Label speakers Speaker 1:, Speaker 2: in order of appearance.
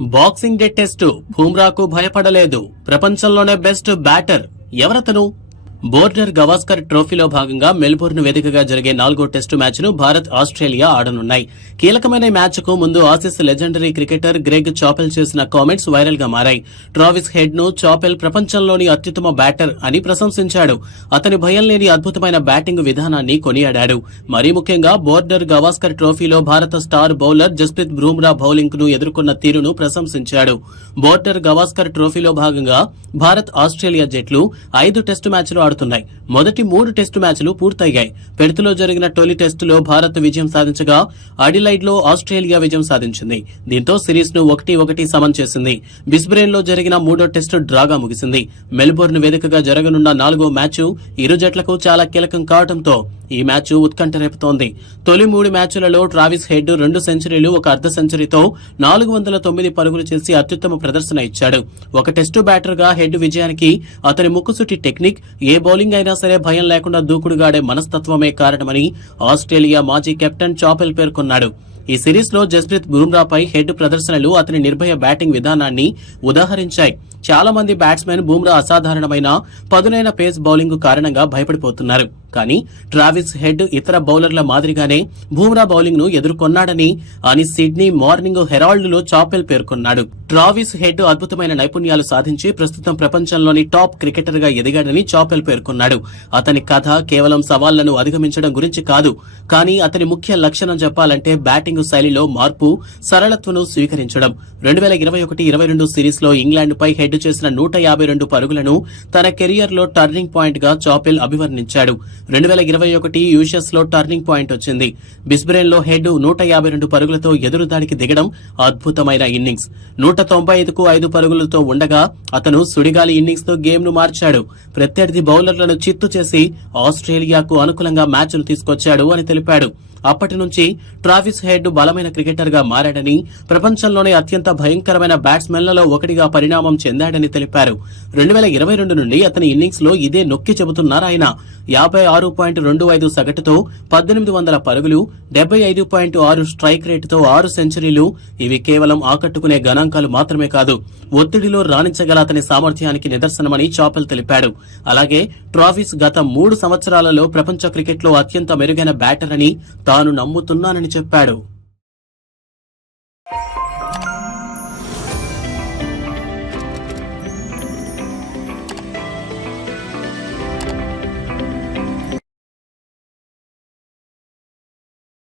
Speaker 1: Boxing day test బుమ్రాకు భయపడలేదు. ప్రపంచంలోనే బెస్ట్ బ్యాటర్ ఎవరతను? బోర్డర్ గవాస్కర్ ట్రోఫీలో భాగంగా మెల్బోర్న్ వేదికగా జరిగే నాలుగో టెస్టు మ్యాచ్ను భారత్ ఆస్ట్రేలియా ఆడనున్నాయి. కీలకమైన మ్యాచ్ మ్యాచ్కు ముందు Aussies legendary cricketer Greg Chappell చేసిన కామెంట్స్ వైరల్గా మారాయి. ట్రావిస్ హెడ్ను చాపెల్ ప్రపంచంలోని అత్యుత్తమ బ్యాటర్ అని ప్రశంసించాడు. అతని భయం లేని అద్భుతమైన బ్యాటింగ్ విధానాన్ని కొనియాడాడు. మరీ ముఖ్యంగా బోర్డర్ గవాస్కర్ ట్రోఫీలో భారత స్టార్ బౌలర్ జస్ప్రీత్ బ్రూమ్రా బౌలింగ్ను ఎదుర్కొన్న తీరును ప్రశంసించాడు. బోర్డర్ గవాస్కర్ ట్రోఫీలో భాగంగా భారత్ ఆస్ట్రేలియా జట్లు ఐదు టెస్టు మ్యాచ్లు ఆడుతున్నాయి మొదటి మూడు టెస్టు మ్యాచ్లు పూర్తయ్యాయి. పెర్త్లో జరిగిన తొలి టెస్టులో భారత్ విజయం సాధించగా అడిలైడ్లో ఆస్ట్రేలియా విజయం సాధించింది. దీంతో సిరీస్ను ఒకటి ఒకటి సమన్ చేసింది. బిస్బ్రెయిన్లో జరిగిన మూడో టెస్టు డ్రాగా ముగిసింది. మెల్బోర్న్ వేదికగా జరగనున్న నాలుగో మ్యాచ్ ఇరు జట్లకు చాలా కీలకం కావడంతో ఈ మ్యాచ్ ఉత్కంఠ రేపుతోంది తొలి మూడు మ్యాచ్లలో ట్రావిస్ హెడ్ రెండు సెంచరీలు ఒక అర్ధ సెంచరీతో నాలుగు వందల తొమ్మిది పరుగులు చేసి అత్యుత్తమ ప్రదర్శన ఇచ్చాడు. ఒక టెస్టు బ్యాటర్గా హెడ్ విజయానికి అతని ముక్కుసుటి టెక్నిక్ ఏ బౌలింగ్ అయినా సరే భయం లేకుండా దూకుడుగాడే మనస్తత్వమే కారణమని ఆస్ట్రేలియా మాజీ కెప్టెన్ చాపెల్ పేర్కొన్నాడు. ఈ సిరీస్లో జస్ప్రీత్ బుమ్రాపై హెడ్ ప్రదర్శనలు అతని నిర్భయ బ్యాటింగ్ విధానాన్ని ఉదాహరించాయి. చాలా మంది బ్యాట్స్మెన్ బుమ్రా అసాధారణమైన పదునైన పేస్ బౌలింగ్ కారణంగా భయపడిపోతున్నారు. కానీ ట్రావిస్ హెడ్ ఇతర బౌలర్ల మాదిరిగానే బూమ్రా బౌలింగ్ను ఎదుర్కొన్నాడని అని సిడ్నీ మార్నింగ్ హెరాల్డ్లో చాపెల్ పేర్కొన్నాడు. ట్రావిస్ హెడ్ అద్భుతమైన నైపుణ్యాలు సాధించి ప్రస్తుతం ప్రపంచంలోని టాప్ క్రికెటర్గా ఎదిగాడని చాపెల్ పేర్కొన్నాడు. అతని కథ కేవలం సవాళ్ళను అధిగమించడం గురించి కాదు కానీ అతని ముఖ్య లక్షణం చెప్పాలంటే బ్యాటింగ్ శైలిలో మార్పు సరళత్వను స్వీకరించడం. రెండు వేల ఇరవై ఒకటి ఇరవై రెండు సిరీస్లో ఇంగ్లాండ్ పై హెడ్ చేసిన నూట యాభై రెండు పరుగులను తన కెరియర్లో టర్నింగ్ పాయింట్గా చాపెల్ అభివర్ణించాడు. రెండు వేల ఇరవై ఒకటి యూషస్లో టర్నింగ్ పాయింట్ వచ్చింది. బిస్బ్రెయిన్లో హెడ్ నూట యాభై రెండు పరుగులతో ఎదురు దాడికి దిగడం అద్భుతమైన ఇన్నింగ్స్. నూట తొంభై ఐదుకు ఐదు పరుగులతో ఉండగా అతను సుడిగాలి ఇన్నింగ్స్తో గేమ్ను మార్చాడు. ప్రత్యర్థి బౌలర్లను చిత్తు చేసి ఆస్ట్రేలియాకు అనుకూలంగా మ్యాచ్ను తీసుకొచ్చాడు అని తెలిపాడు. అప్పటి నుంచి ట్రావిస్ హెడ్ బలమైన క్రికెటర్గా మారాడని ప్రపంచంలోనే అత్యంత భయంకరమైన బ్యాట్స్మెన్లలో ఒకటిగా పరిణామం చెందాడని తెలిపారు. రెండు వేల ఇరవై రెండు నుండి అతని ఇన్నింగ్స్లో ఇదే నొక్కి చెబుతున్నారు ఆయన. యాభై ఆరు పాయింట్ రెండు ఐదు సగటుతో పద్దెనిమిది వందల పరుగులు డెబ్బై ఐదు పాయింట్ ఆరు స్ట్రైక్ రేటుతో ఆరు సెంచరీలు ఇవి కేవలం ఆకట్టుకునే గణాంకాలు మాత్రమే కాదు ఒత్తిడిలో రాణించగల అతని సామర్థ్యానికి నిదర్శనమని చాపెల్ తెలిపాడు. అలాగే ట్రాఫిస్ గత మూడు సంవత్సరాలలో ప్రపంచ క్రికెట్లో అత్యంత మెరుగైన బ్యాటర్ అని తాను నమ్ముతున్నానని చెప్పాడు.